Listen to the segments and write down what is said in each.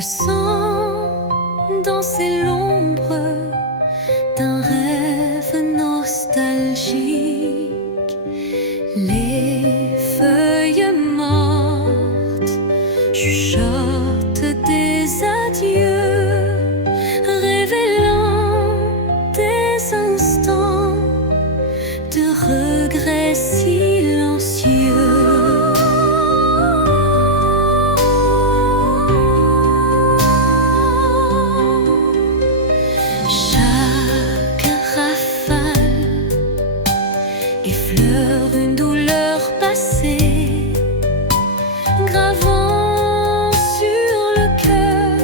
Je sens danser l'ombre d'un rêve nostalgique. Les feuilles mortes chuchotent des adieux, révélant des instants de regrets silencieux. Effleure une douleur passée, gravant sur le cœur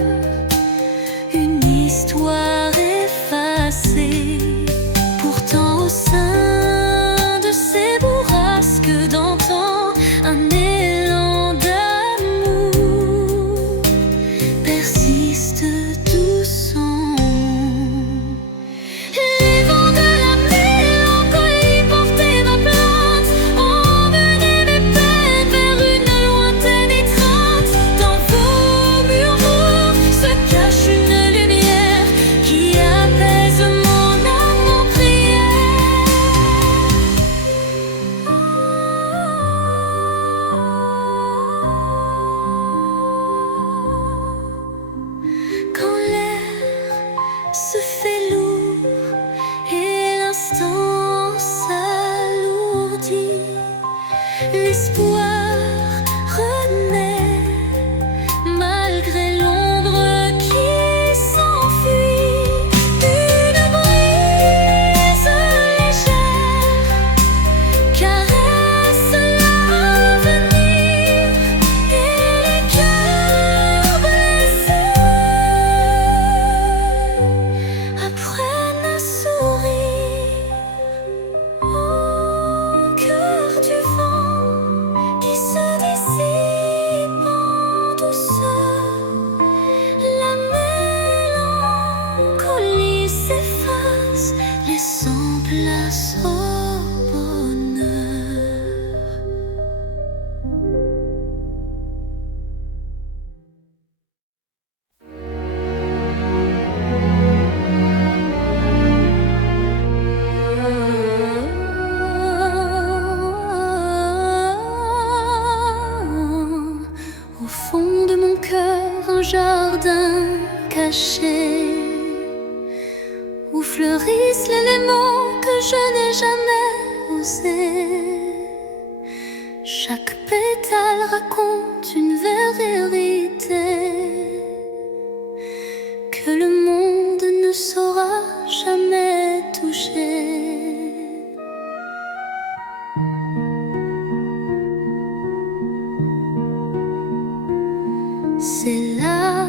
une histoire effacée. Pourtant au sein de ces bourrasques d'antan, un élan d'amour persiste doucement. Se fait lourd et l'instant s'alourdit, l'espoir renaît malgré l'ombre qui s'enfuit. Une brise légère caresse l'avenir et les cœurs blessés apprennent à sourire au cœur du vent qui se dissipe en douceur. La mélancolie s'efface, laissant place au bonheur. Au fond de mon cœur, un jardin caché où fleurissent l'élément que je n'ai jamais osé. Chaque pétale raconte une vérité que le monde ne saura jamais toucher. C'est là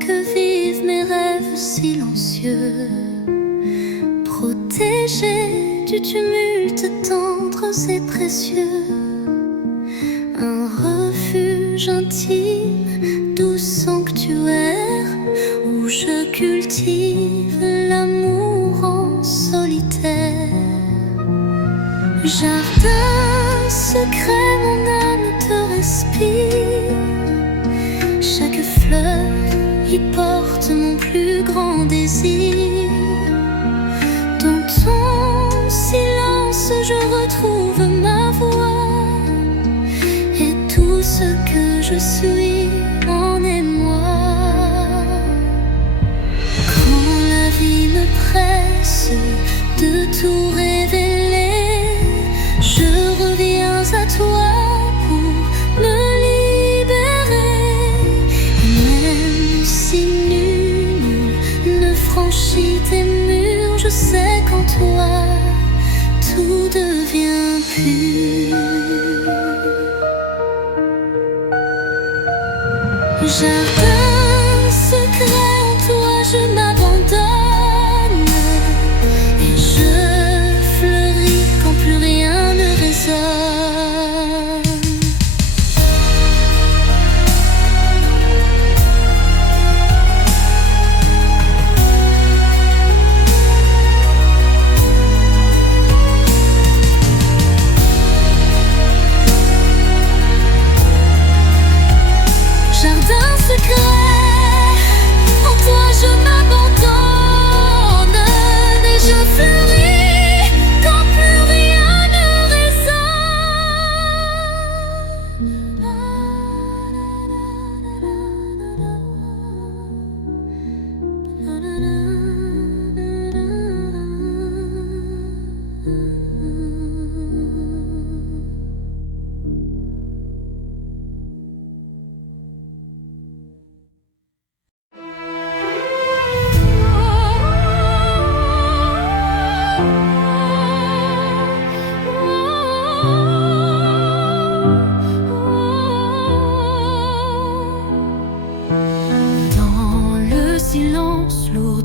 que vivent mes rêves silencieux, protégés du tumulte tendre et précieux. Un refuge intime, doux sanctuaire où je cultive l'amour en solitaire. Jardin secret, mon âme te respire. Chaque fleur y porte mon plus grand désir. Dans ton silence je retrouve ma voix, et tout ce que je suis en émoi. Quand la vie me presse de tout révéler, je reviens à toi pour me franchis tes murs, je sais qu'en toi tout devient pur. Jardin secret, en toi je m'abandonne et je fleuris quand plus rien ne résonne.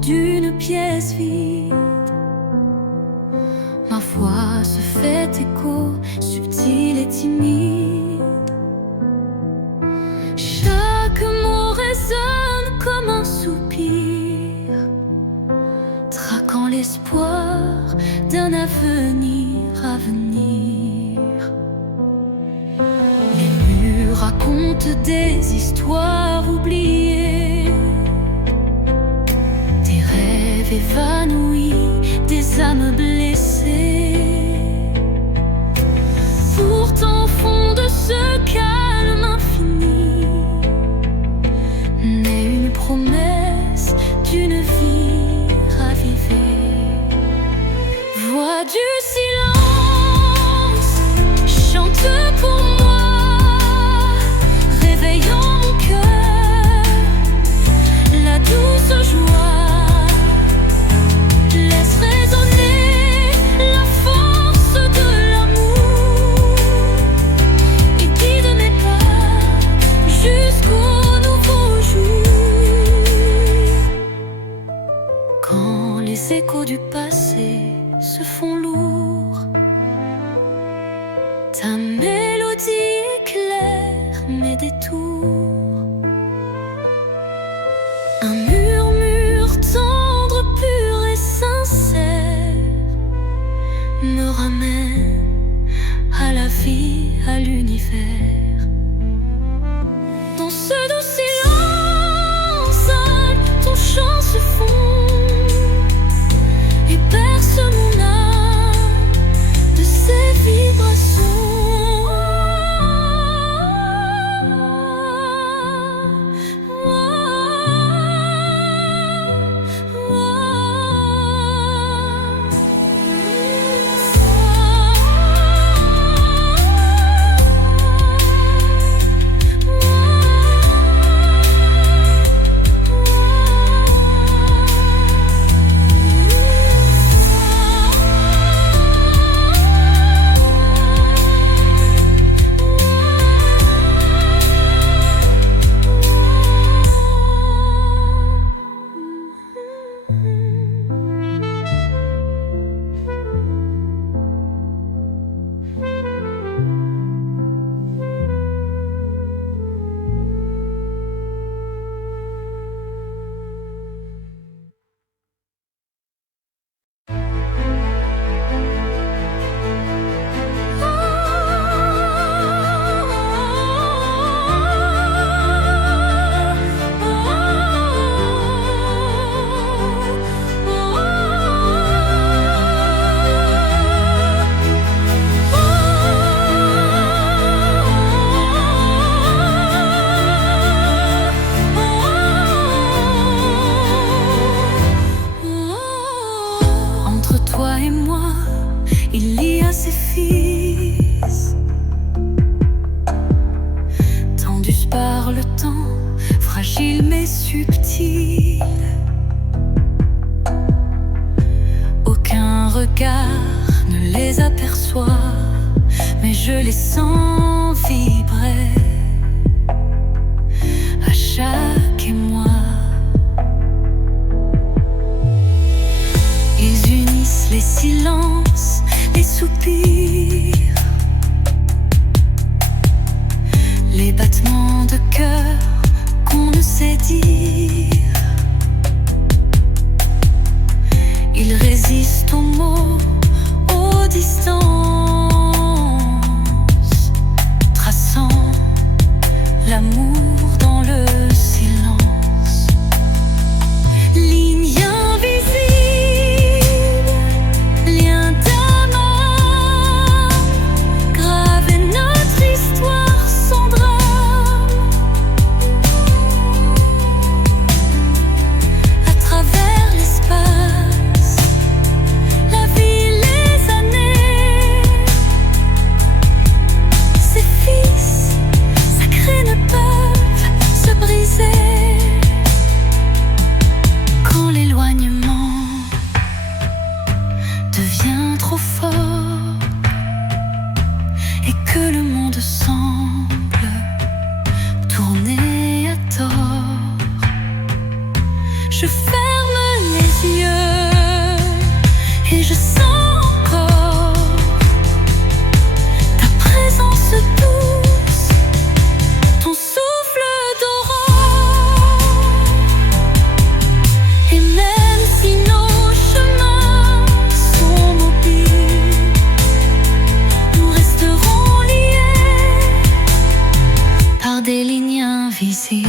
d'une pièce vide. Ma voix se fait écho, subtil et timide. Chaque mot résonne comme un soupir, traquant l'espoir d'un avenir à venir. Les murs racontent des histoires oubliées, des rêves évanouis, des âmes blessées. Pourtant au fond de ce calme infini naît une promesse d'une vie ravivée. Voix du silence, chante pour moi, réveillant mon cœur, la douce joie. Laisse résonner la force de l'amour et guide mes pas jusqu'au nouveau jour. Quand les échos du passé se font lourds, ta mélodie éclaire mes détours. Un murmure tendre, pur et sincère me ramène à la vie, à l'univers. Dans ce doux silence, seul ton chant se fond et berce mon âme de ses vibrations. Entre toi et moi, il y a ces fils tendus par le temps, fragiles mais subtils. Aucun regard ne les aperçoit, mais je les sens vibrer à chaque émoi. Ils unissent les silences, les soupirs, les battements de cœur qu'on ne sait dire. Ils résistent aux mots, aux distances, traçant l'amour dans le silence. Ligne invisible, lien d'âme à âme, graver notre histoire sans drame. À travers l'espace, la vie, les années, ces fils sacrés ne peuvent se briser. Quand l'éloignement devient trop fort et que le monde semble tourner à tort, je ferme les je sens encore ta présence douce, ton souffle d'aurore. Et même si nos chemins sont mobiles, nous resterons liés par des lignes invisibles.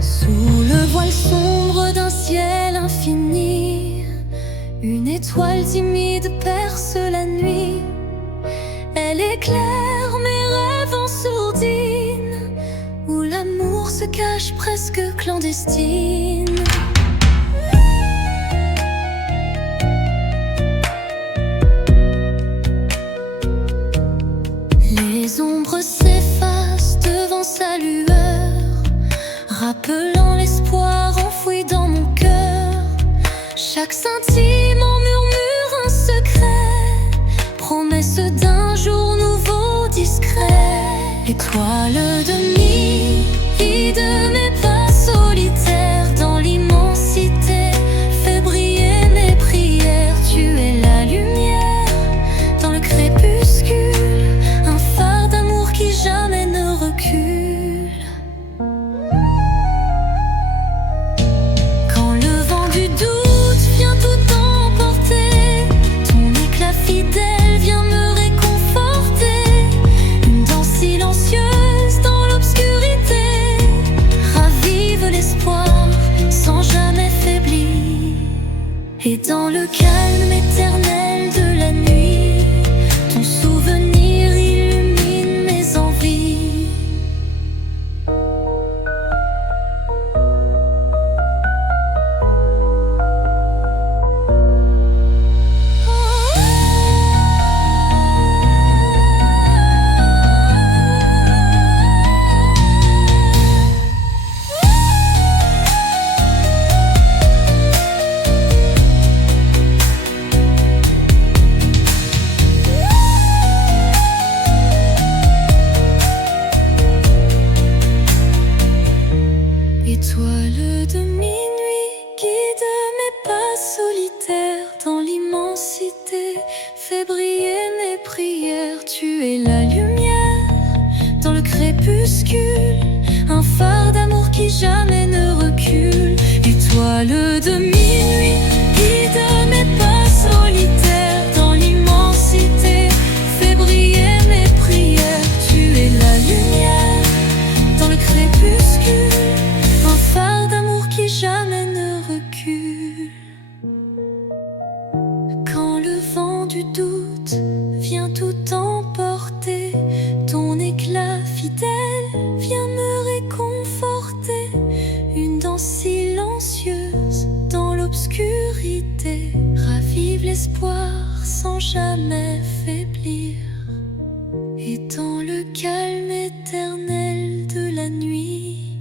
Sous le voile sombre d'un ciel infini, une étoile timide perce la nuit. Elle éclaire mes rêves en sourdine, où l'amour se cache presque clandestine. Les ombres s'effacent devant sa lueur, rappelant l'espoir enfoui dans mon cœur. Chaque scintillement murmure un secret, promesse d'un jour nouveau discret. Étoile de nuit, guide mes pas solitaires dans l'immensité, fais briller mes prières. Tu es la lumière dans le crépuscule, un phare d'amour qui jamais ne recule. Quand le vent du doute vient tout emporter, ton éclat fidèle vient me réconforter. Une danse silencieuse dans l'obscurité ravive l'espoir sans jamais faiblir. Et dans le calme éternel de la nuit, ton souvenir illumine mes envies. Étoile de minuit, guide mes pas solitaires dans l'immensité, fais briller mes prières. Tu es la lumière dans le crépuscule, un phare d'amour qui jamais ne recule. Étoile de minuit, guide mes pas solitaires dans l'immensité, fais briller mes prières. Tu es la lumière dans le crépuscule, un phare d'amour qui jamais ne recule. Quand le vent du doute vient tout emporter, ton éclat fidèle vient me réconforter. Une danse silencieuse dans l'obscurité ravive l'espoir sans jamais faiblir. Et dans le calme éternel de la nuit,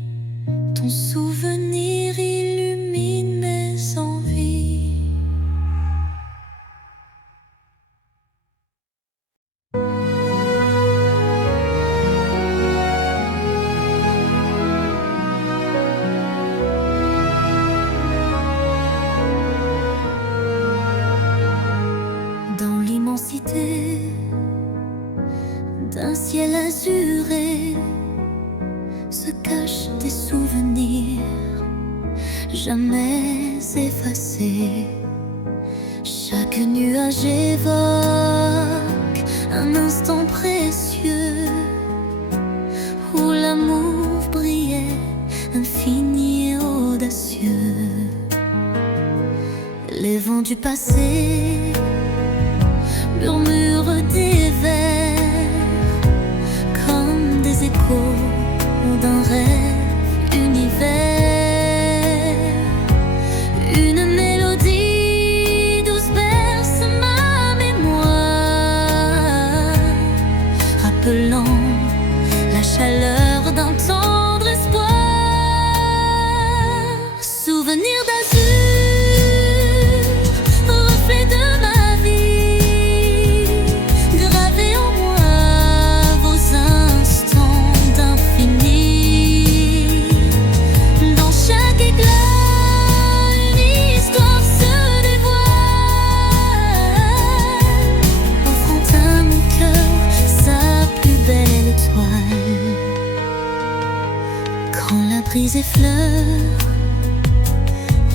ton souvenir illumine mes envies. Dans l'immensité d'un ciel azuré se cachent des souvenirs jamais effacés. Chaque nuage évoque un instant précieux où l'amour brillait, infini et audacieux. Les vents du passé murmurent des vers comme des échos d'un rêve univers. Une mélodie douce berce ma mémoire, rappelant brise et fleurs,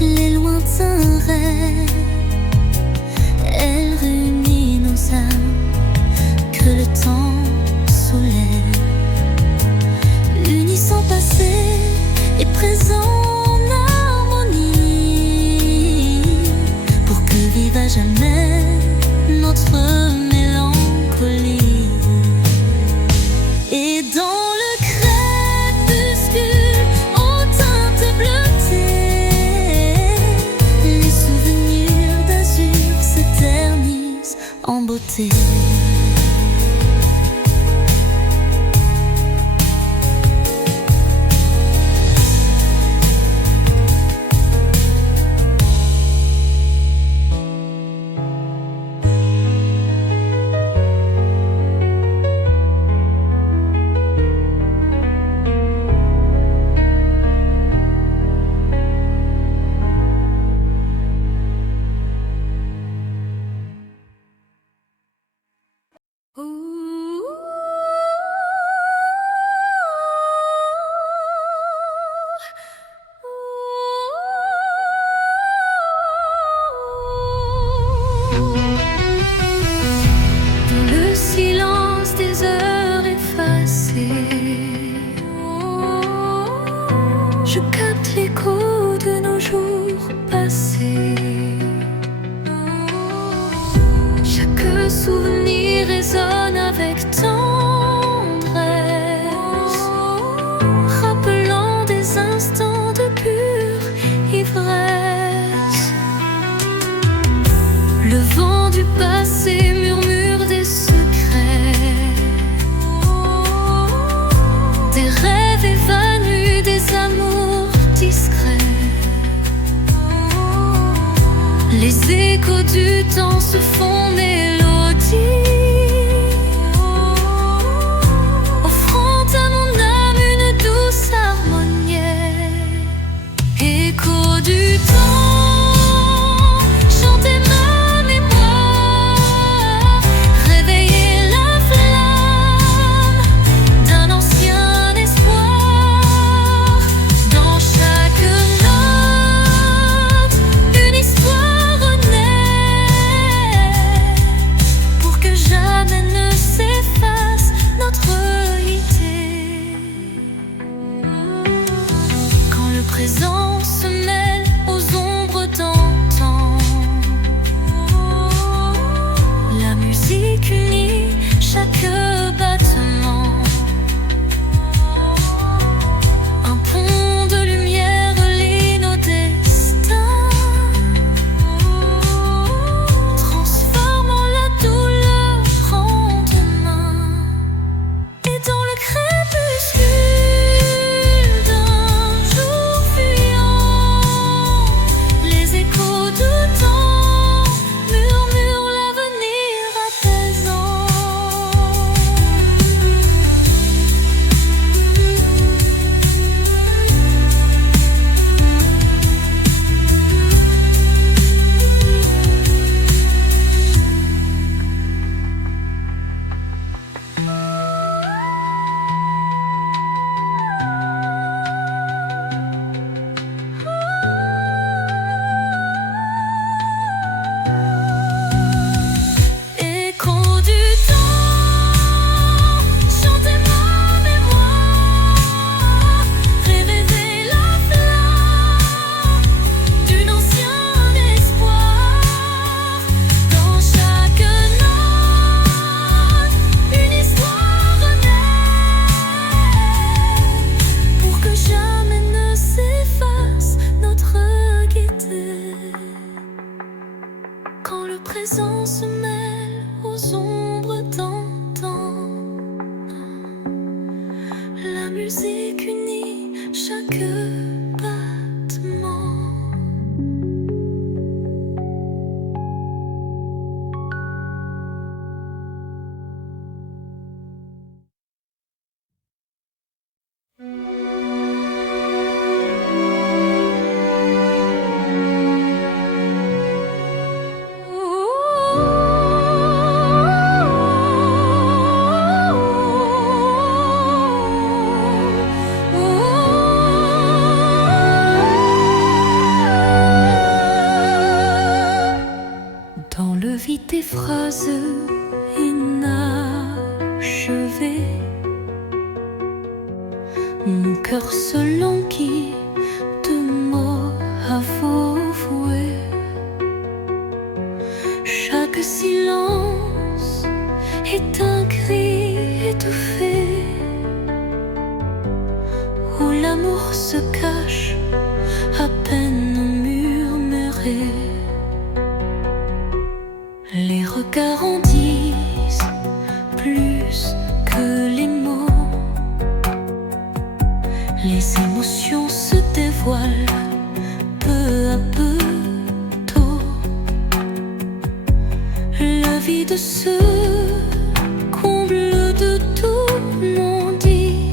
les lointains rêves. Elle réunit nos âmes que le temps soulève, unissant passé et présent en harmonie, pour que vive à jamais notre mélancolie. Et dans le crépuscule aux teintes bleutées, les souvenirs d'azur s'éternisent en beauté. Je capte l'écho de nos jours passés. Chaque souvenir résonne avec tendresse, rappelant des instants de pure ivresse. Le vent du passé murmure des secrets, des rêves évanouis, des amours discrets. Les échos du temps se font mélodie, offrant à mon âme une douce harmonie. Écho du temps, chantez ma mémoire, réveillez la flamme d'un ancien espoir. Dans chaque note, une histoire renaît, pour que jamais ne s'efface notre unité. Quand le présent se mêle aux ombres d'antan, la musique unit chaque battement. Un pont de lumière lie nos destins, transformant la douleur en demain. Et dans le crépuscule d'un jour fuyant, les échos du temps murmurent l'avenir apaisant. Écho du temps, chantez ma mémoire, réveillez la flamme d'un ancien espoir. Dans chaque note, une histoire renaît, pour que jamais ne s'efface notre gaieté. Quand le présent se mêle aux ombres d'antan, la musique unit chaque battement. lis tes phrases inachevées. Mon cœur se languit de mots à vouer. Chaque silence est un cri étouffé, où l'amour se cache à peine murmuré. Les regards en disent plus que les mots. Les émotions se dévoilent peu à peu tôt. Le vide se comble de tout non-dit,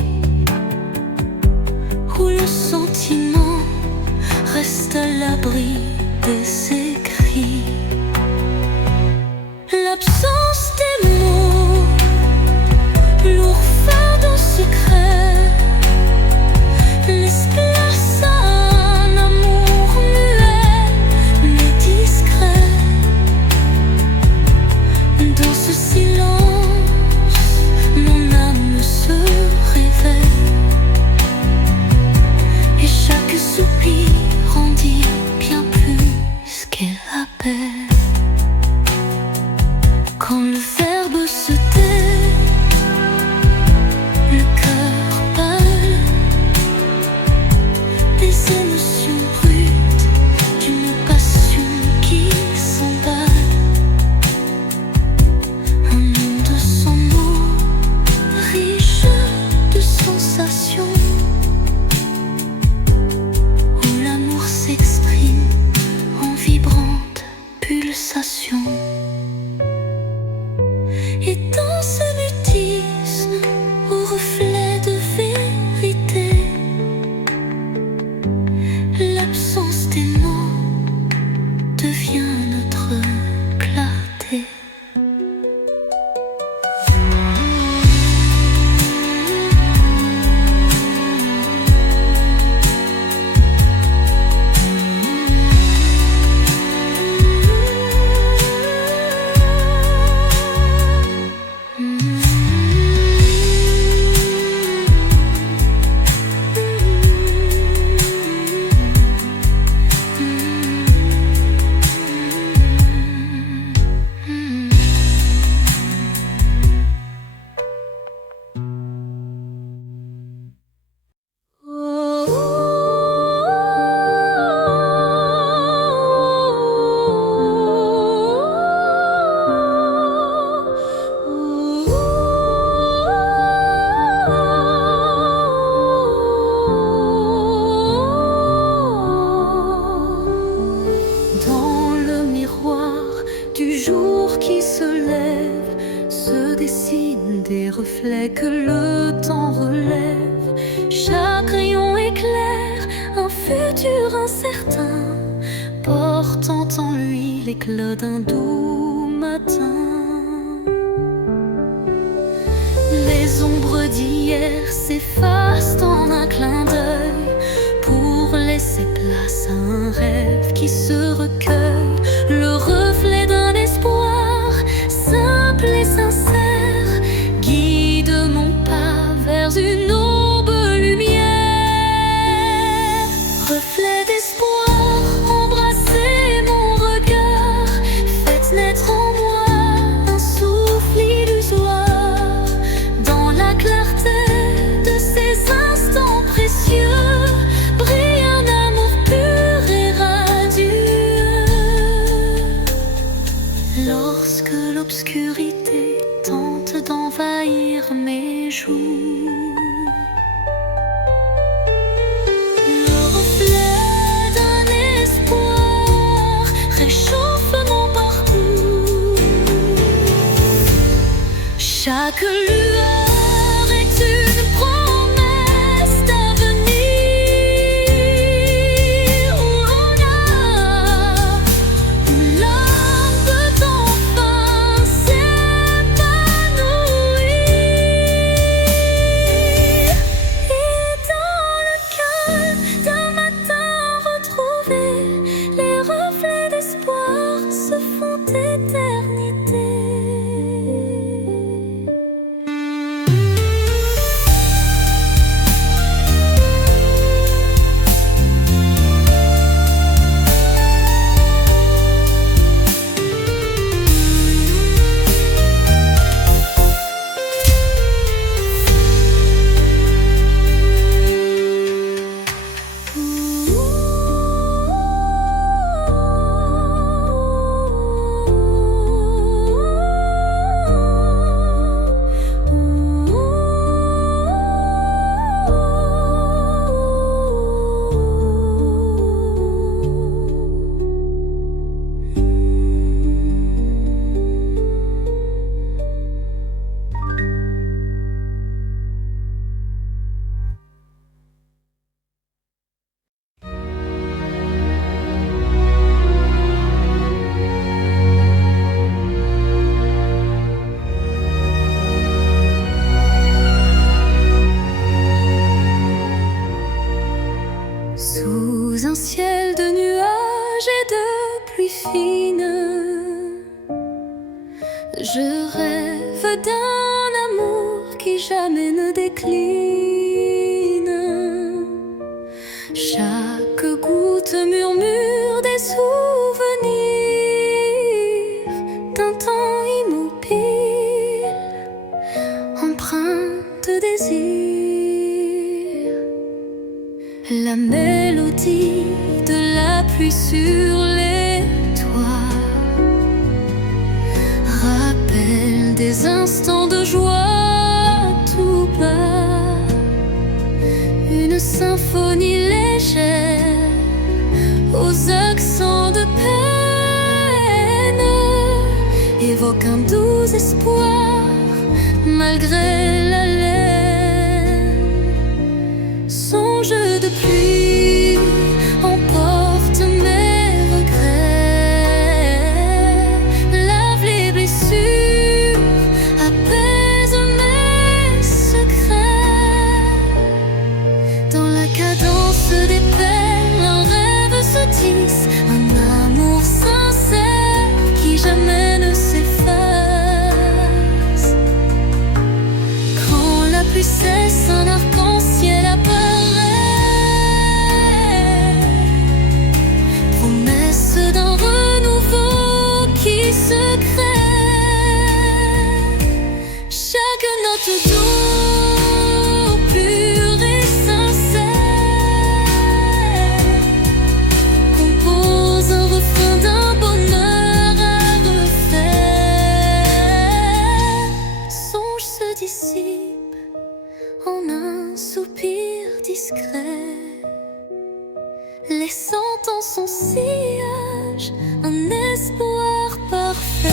où le sentiment reste à l'abri des écrits. L'absence des mots, lourd fardeau secret, laisse place à un amour muet mais discret. Dans ce silence, mon âme se réveille, et chaque soupir en dit bien plus qu'elle appelle. Quand le verbe se tait, le cœur pâle, des émotions brutes d'une passion qui s'emballe. Un monde sans mots, riche de sensations, où l'amour s'exprime en vibrantes pulsations. Et dans ce mutisme, au reflet de vérité, l'absence des mots devient notre clarté. Du jour qui se lève, se dessinent des reflets que le temps relève. Chaque rayon éclaire un futur incertain, portant en lui l'éclat d'un doux matin. Les ombres d'hier s'effacent en un clin d'œil, pour laisser place à un rêve qui se recueille. Le reflet d'un espoir simple et sincère guide mon pas vers une aube lumière. Reflet d'espoir, embrassez mon regard, faites naître en moi un souffle illusoire. Dans la clarté de ces instants précieux brille un amour pur et radieux. Lorsque l'obscurité tente d'envahir mes joues, le reflet d'un espoir réchauffe mon parcours. Chaque lueur est une promesse d'avenir, où l'âme peut enfin s'épanouir. Et dans le calme d'un matin retrouvé, les reflets d'espoir se font éterniser. Je rêve d'un amour qui jamais ne décline. Chaque goutte murmure des souvenirs d'un temps immobile, empreint de désir. La mélodie de la pluie sur les toits rappelle des instants de joie tout bas. Une symphonie légère aux accents de peine évoque un doux espoir malgré la laine. Songe de pluie emporte mes regrets, lave les blessures, apaise mes secrets. Dans la cadence des perles, un rêve se tisse, un amour sincère qui jamais ne s'efface. Quand la pluie cesse, un arc-en-ciel apparaît, promesse d'un renouveau qui se crée. Chaque note douce, pure et sincère, compose un refrain d'un bonheur à refaire. Songe se dissipe en un soupir discret, laissant en son sillage un espoir parfait.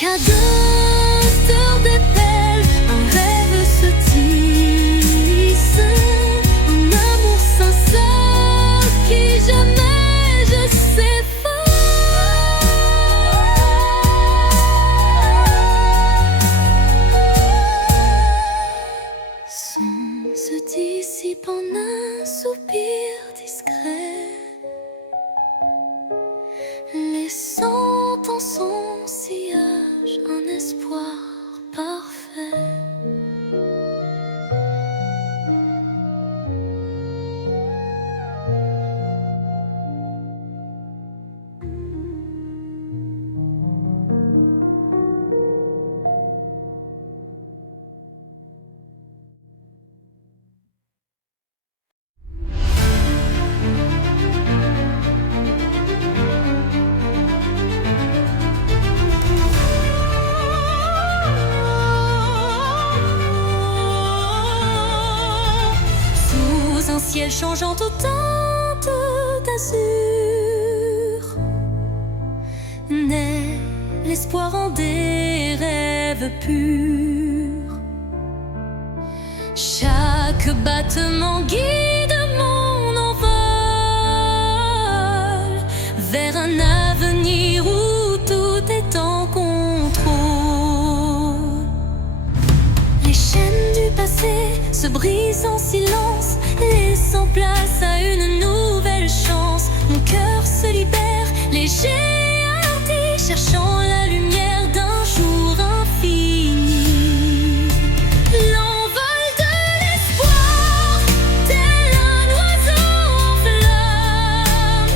Cadence des pelles, un rêve se tisse, un amour sincère qui jamais je s'efface. Son se dissipe en un soupir discret, laissant en son sillage un espoir parfait. Un ciel changeant aux teintes d'azur, naît l'espoir en des rêves purs. Chaque battement guide mon envol vers un avenir où tout est en contrôle. Les chaînes du passé se brisent en silence, laissant place à une nouvelle chance. Mon cœur se libère, léger et hardi, cherchant la lumière d'un jour infini. L'envol de l'espoir, tel un oiseau en flamme,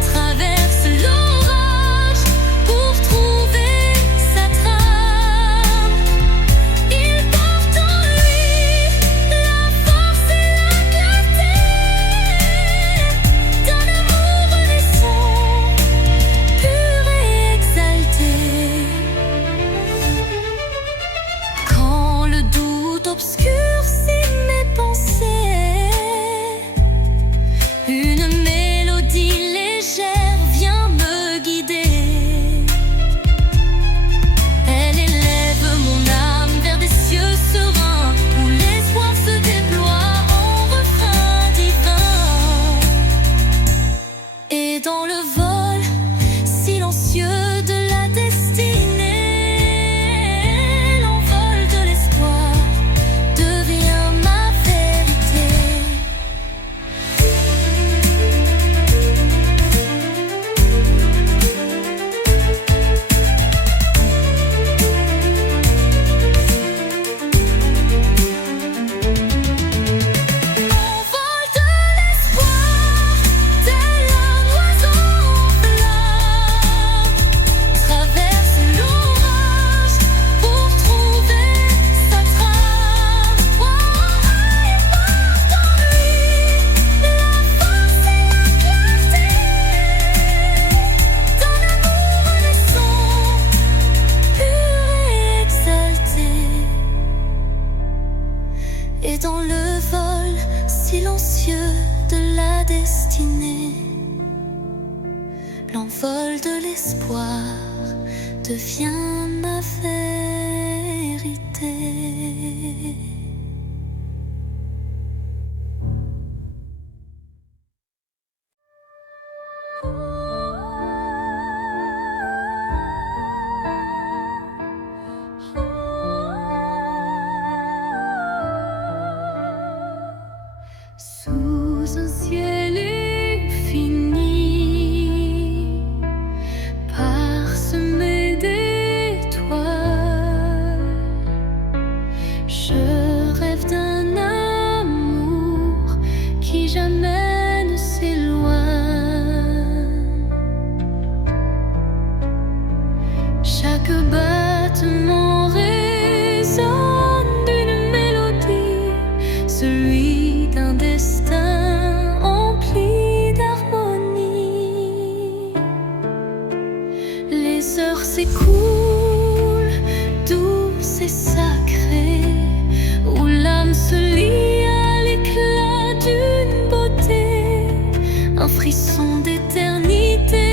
traverse l'orage pour trouver sa trame. Il porte en lui la force et la clarté d'un amour naissant, pur et exalté. yeux de la destinée. L'envol de l'espoir devient ma vérité. Sous un ciel infini, parsemé d'étoiles, je rêve d'un amour qui jamais ne s'éloigne. Chaque battement résonne d'une mélodie, celui d'un destin empli d'harmonie. Les heures s'écoulent, douces et sacrées, où l'âme se lie à l'éclat d'une beauté. Un frisson d'éternité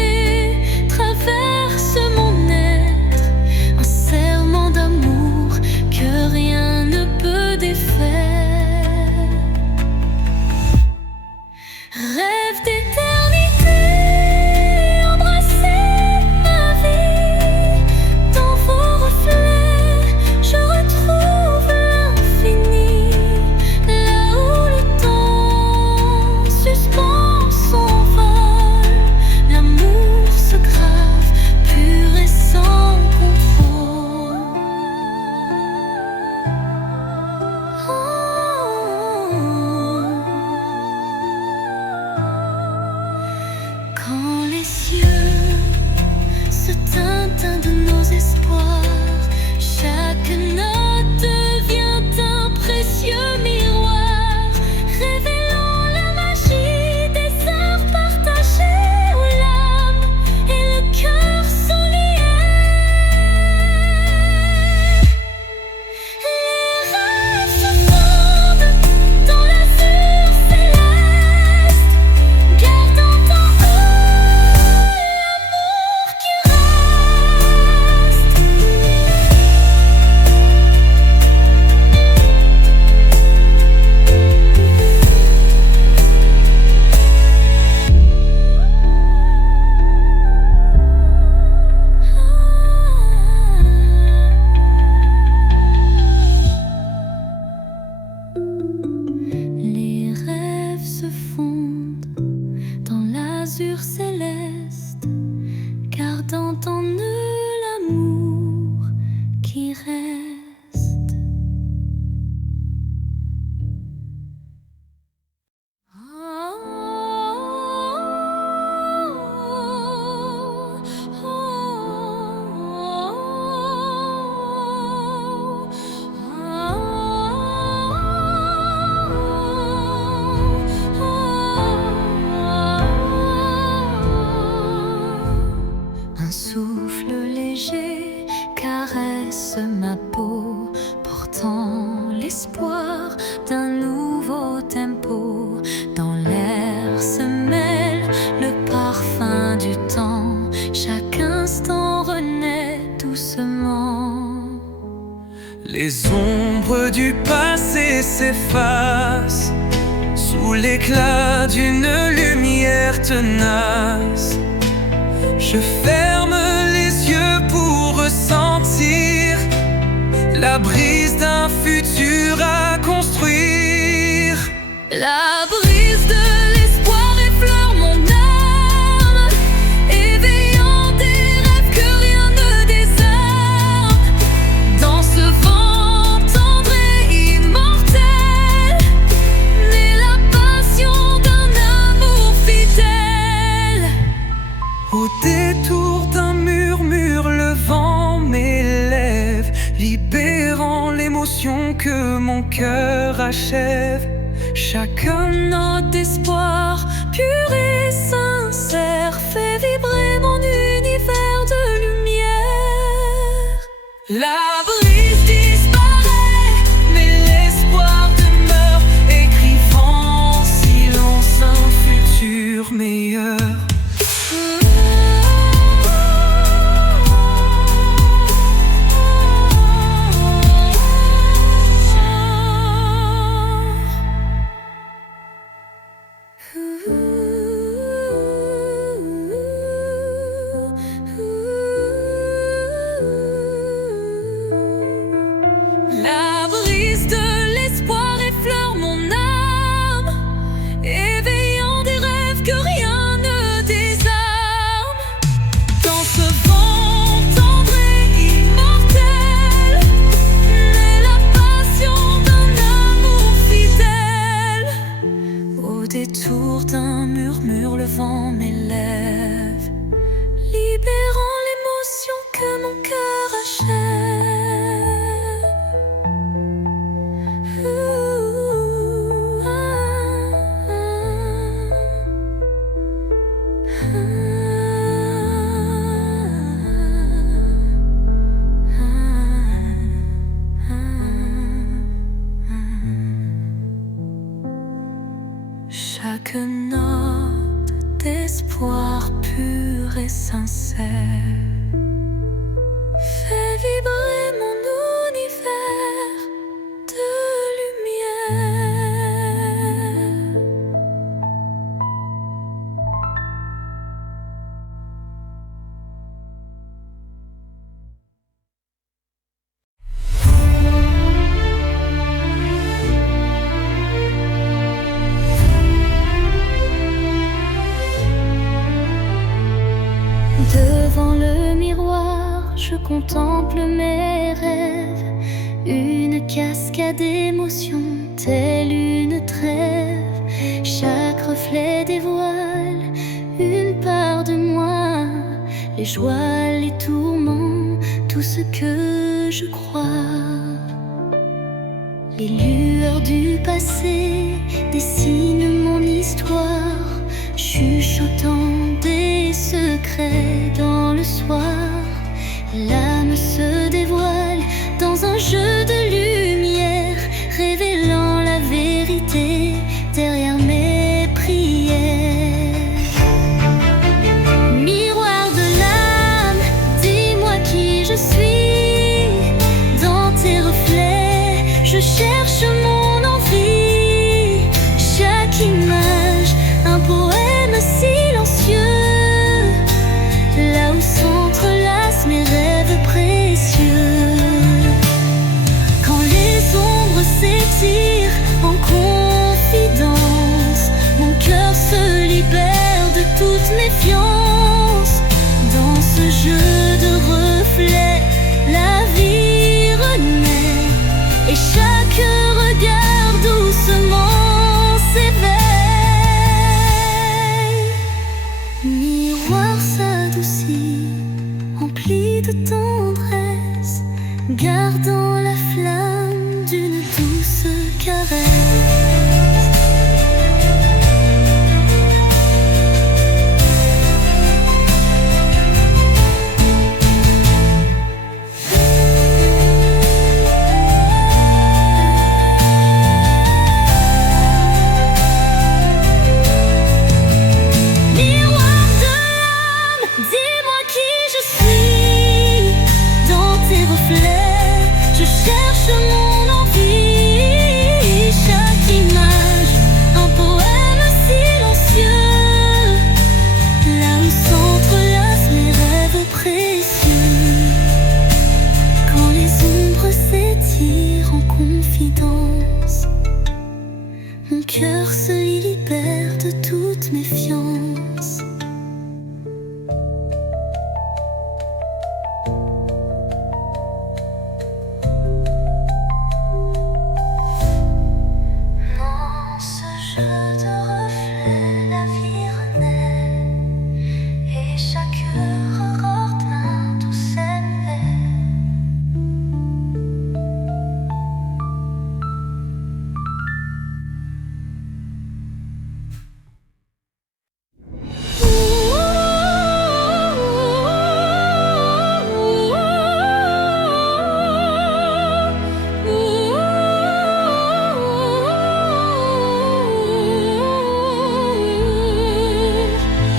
traverse mon être, un serment d'amour que rien ne peut défaire. Rêve d'éternité, embrassez ma vie. Dans vos reflets, je retrouve l'infini. Là où le temps suspend son vol, l'amour se grave, pur et sans contrôle. Quand les cieux se teintent de nos espoirs, chaque note devient un précieux miroir, révélant la magie des arts partagés, où l'âme et le cœur sont liés. Les rêves se fondent dans l'azur céleste, gardant en eux l'amour qui reste. Les rêves se fondent dans l'azur céleste, gardant en eux l'amour qui reste. Un souffle léger caresse ma peau, portant l'espoir d'un nouveau tempo. Dans l'air se mêle le parfum du temps, chaque instant renaît doucement. Les ombres du passé s'effacent sous l'éclat d'une lumière tenace. Je ferme les yeux pour ressentir la brise d'un futur à construire. La brise de l'espoir effleure mon âme, éveillant des rêves que rien ne désarme. Dans ce vent tendre et immortel, naît la passion d'un amour fidèle. Au détour d'un murmure, le vent m'élève, libérant l'émotion que mon cœur achève. Chaque note d'espoir, pure et sincère, fait vibrer mon univers de lumière. La brise disparaît, mais l'espoir demeure, écrivant en silence détour d'un murmure, le vent m'élève, libérant l'émotion que mon cœur achève. Chaque note d'espoir pur et sincère fait vibrer mon univers de lumière. Devant le miroir, je contemple mes rêves, une cascade d'émotions, telle une trêve. Chaque reflet dévoile une part de moi, les joies, les tourments, tout ce que je crois. Les lueurs du passé dessinent mon histoire, chuchotant des secrets dans le soir. L'âme se dévoile dans un jeu de lumière, révélant la vérité derrière mes prières. Miroir de l'âme, dis-moi qui je suis. Dans tes reflets, je cherche mon envie. Chaque image, un poème silencieux, là où s'entrelacent mes rêves précieux. Quand les ombres s'étirent en confidence, mon cœur se libère de toute méfiance. Dans ce jeu de reflets, la vie renaît, et chaque regard doucement s'éveille. Miroir s'adoucit, empli de tendresse, gardant la flamme d'une douce caresse. Miroir de l'âme, dis-moi qui je suis. Dans tes reflets, je cherche mon envie. Chaque image, un poème silencieux, là où s'entrelacent mes rêves précieux. Quand les ombres s'étirent en confidence, mon cœur se libère de toute méfiance. Dans ce jeu de reflets, la vie renaît, et chaque aurore d'un douce éveil.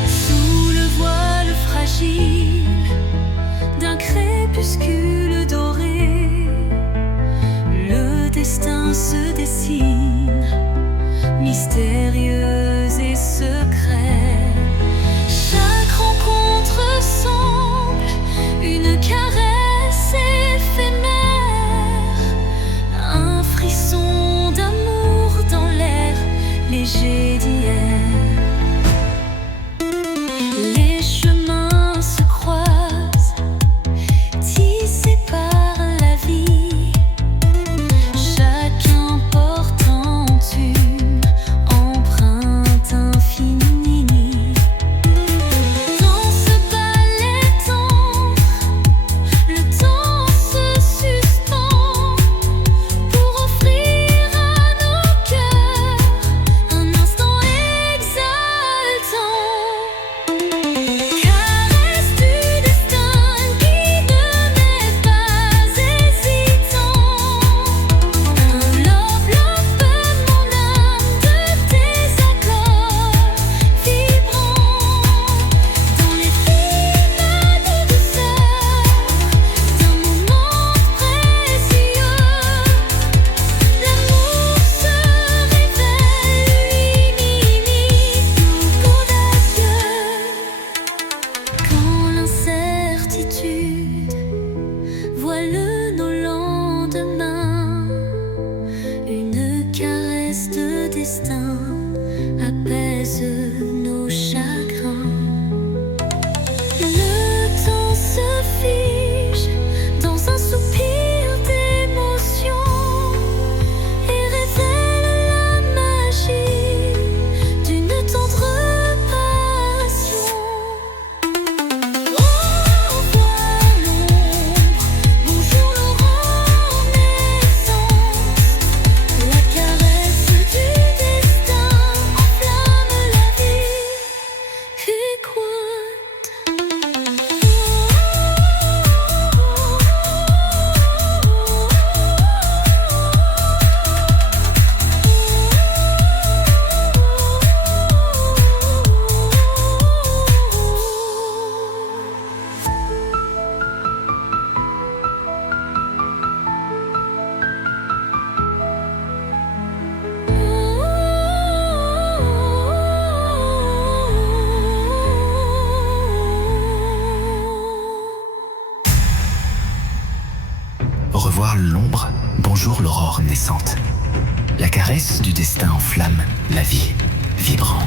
Sous le voile fragile d'un crépuscule doré, le destin se dessine, mystérieux et secret. Chaque rencontre semble une caresse éphémère, un frisson d'amour dans l'air léger d'hier. Les chemins se croisent, tissés par la vie, chacun portant une empreinte apaise nos chagrins. Le temps se fige dans un soupir d'émotion et révèle la magie d'une tendre passion. Au revoir l'ombre, bonjour l'aurore naissance. La caresse du destin enflamme la vie. Au revoir l'ombre, bonjour l'aurore naissante. La caresse du destin enflamme la vie, vibrant.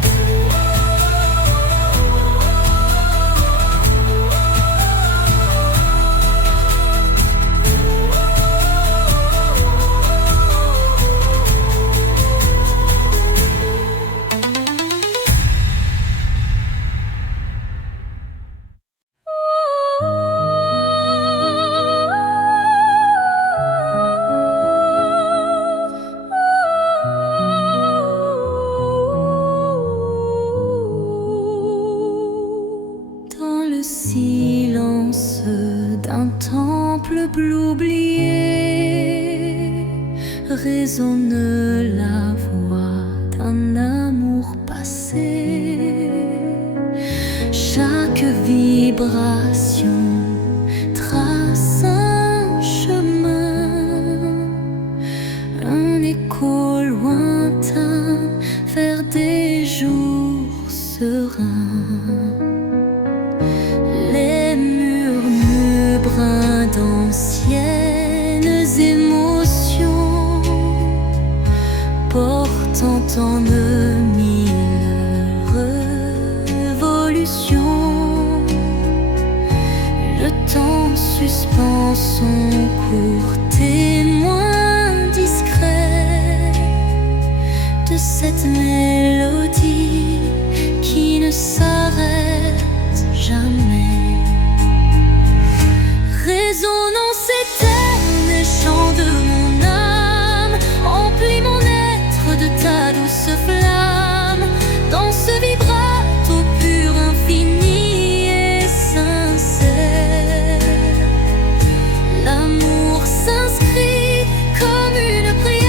Dans le silence d'un temple bleu oublié résonne la voix d'un amour passé. Chaque vibration trace un chemin, un écho lointain vers des jours sereins. Les murmures bruns d'anciennes émotions portant en eux mille révolutions. Le temps suspend son cours, témoin discret de cette mélodie qui ne s'arrête jamais. Résonance éternelle, chant de mon âme, emplis mon être de ta douce flamme. Dans ce vibrato pur, infini et sincère, l'amour s'inscrit comme une prière.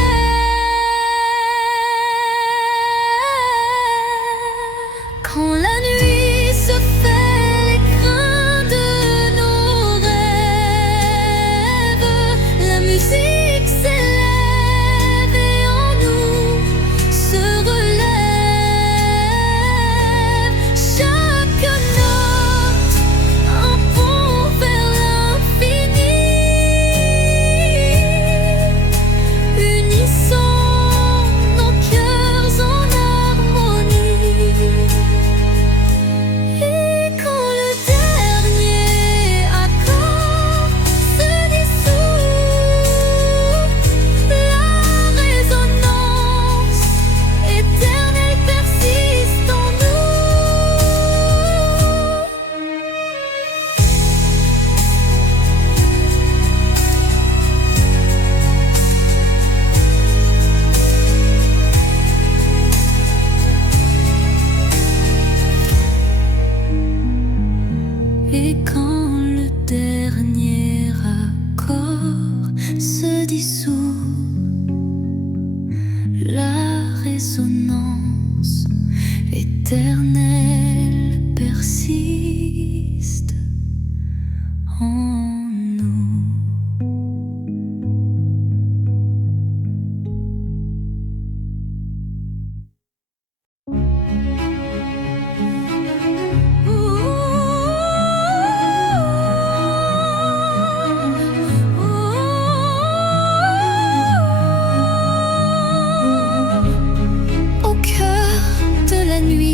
Quand la nuit se fait l'écrin de nos rêves, la musique s'élève et en nous se relève. Chaque note un pont vers l'infini, unissant nos cœurs en harmonie. Et quand le dernier accord se dissout, la résonance éternelle persiste en nous. Et quand le dernier accord se dissout, la résonance éternelle persiste en nous. Au cœur de la nuit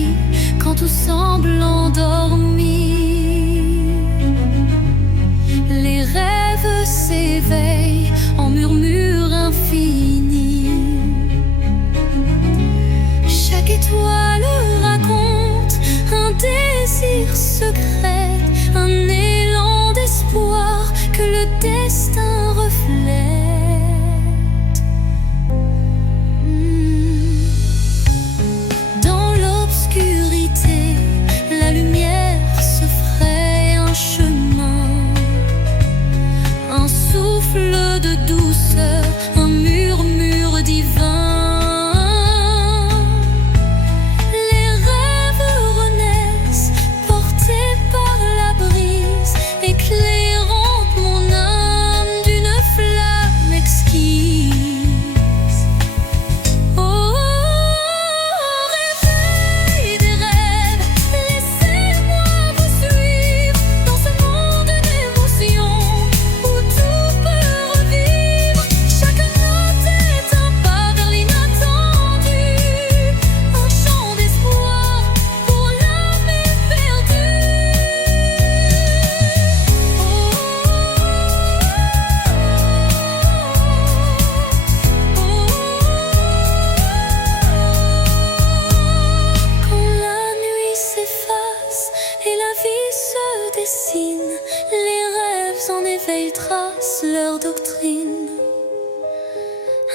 veille trace leur doctrine.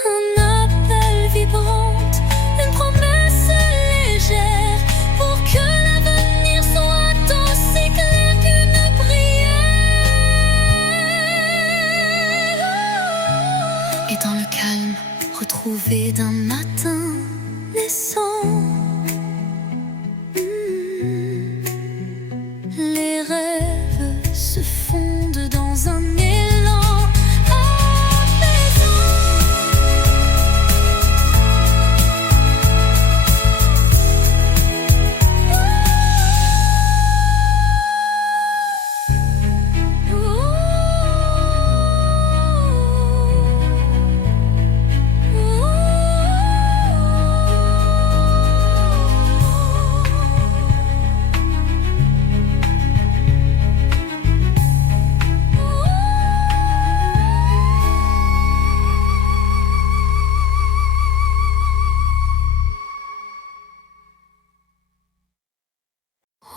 Un appel vibrante, une promesse légère, pour que l'avenir soit aussi clair qu'une prière. Et dans le calme retrouvé d'un matin naissant, les rêves se fondent dans un élan apaisant.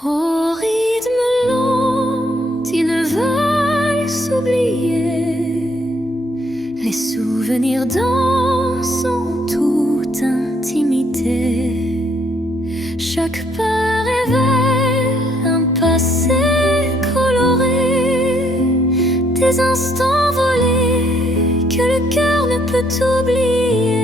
Au rythme lent d'une valse oubliée, les souvenirs dansent en toute intimité. Chaque pas révèle un passé coloré, des instants volés que le cœur ne peut oublier.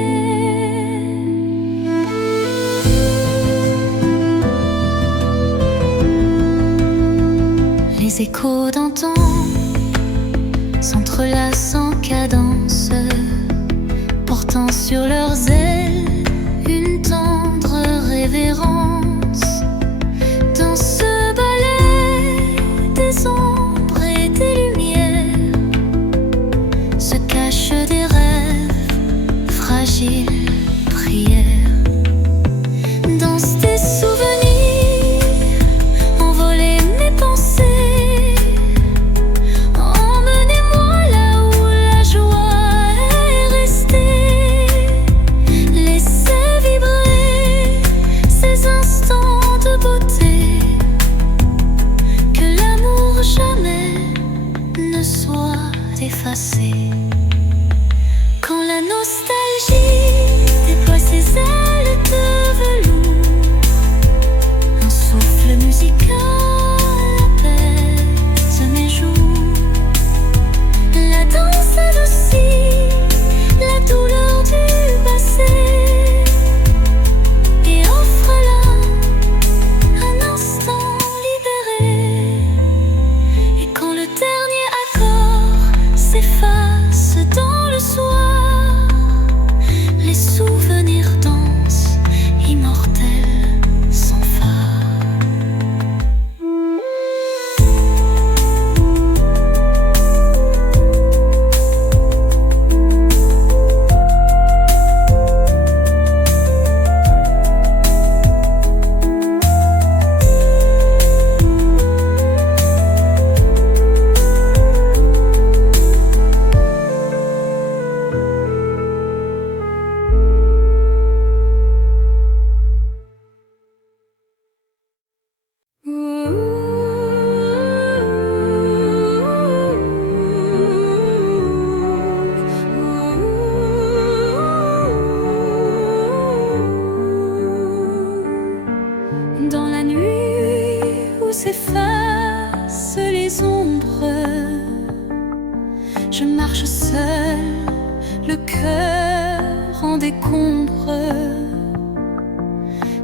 Les échos d'antan s'entrelacent en cadence, portant sur leurs ailes une tendre révérence. Dans ce ballet des ombres et des lumières se cachent des rêves fragiles, prières. Dans des souvenirs envolés mes pensées. Effacé. Quand la nostalgie déploie ses ailes de velours, un souffle musical apaise mes joues. La danse adoucit la douleur du passé et offre là un instant libéré. Et quand le dernier s'efface dans le soir, les souvenirs dansent, immortels sans phare. Dans la nuit où s'effacent les ombres, je marche seul, le cœur en décombre.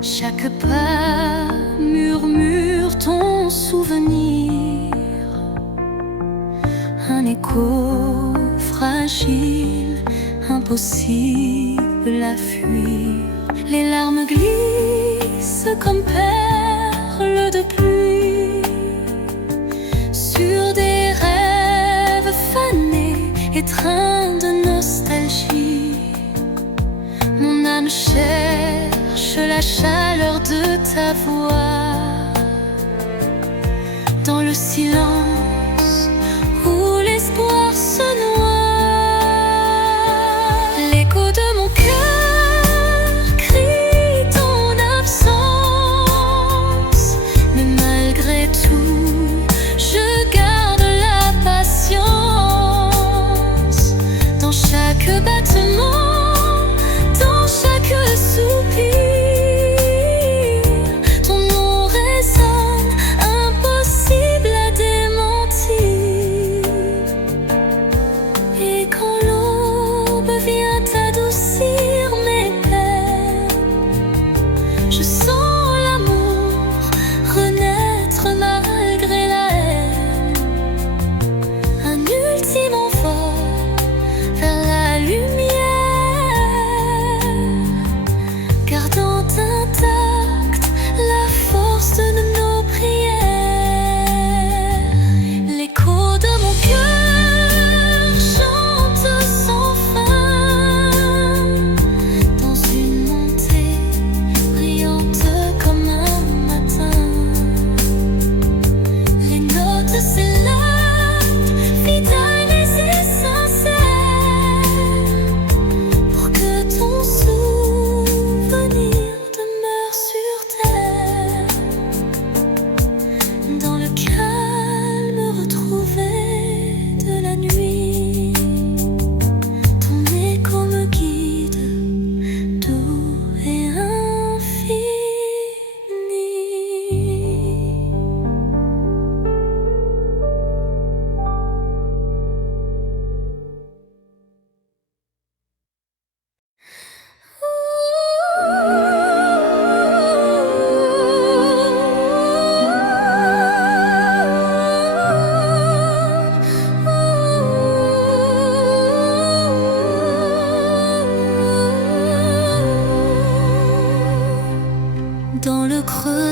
Chaque pas murmure ton souvenir, un écho fragile, impossible à fuir. Les larmes glissent comme perles de pluie sur des rêves fanés, étreints de nostalgie. Mon âme cherche la chaleur de ta voix dans le silence.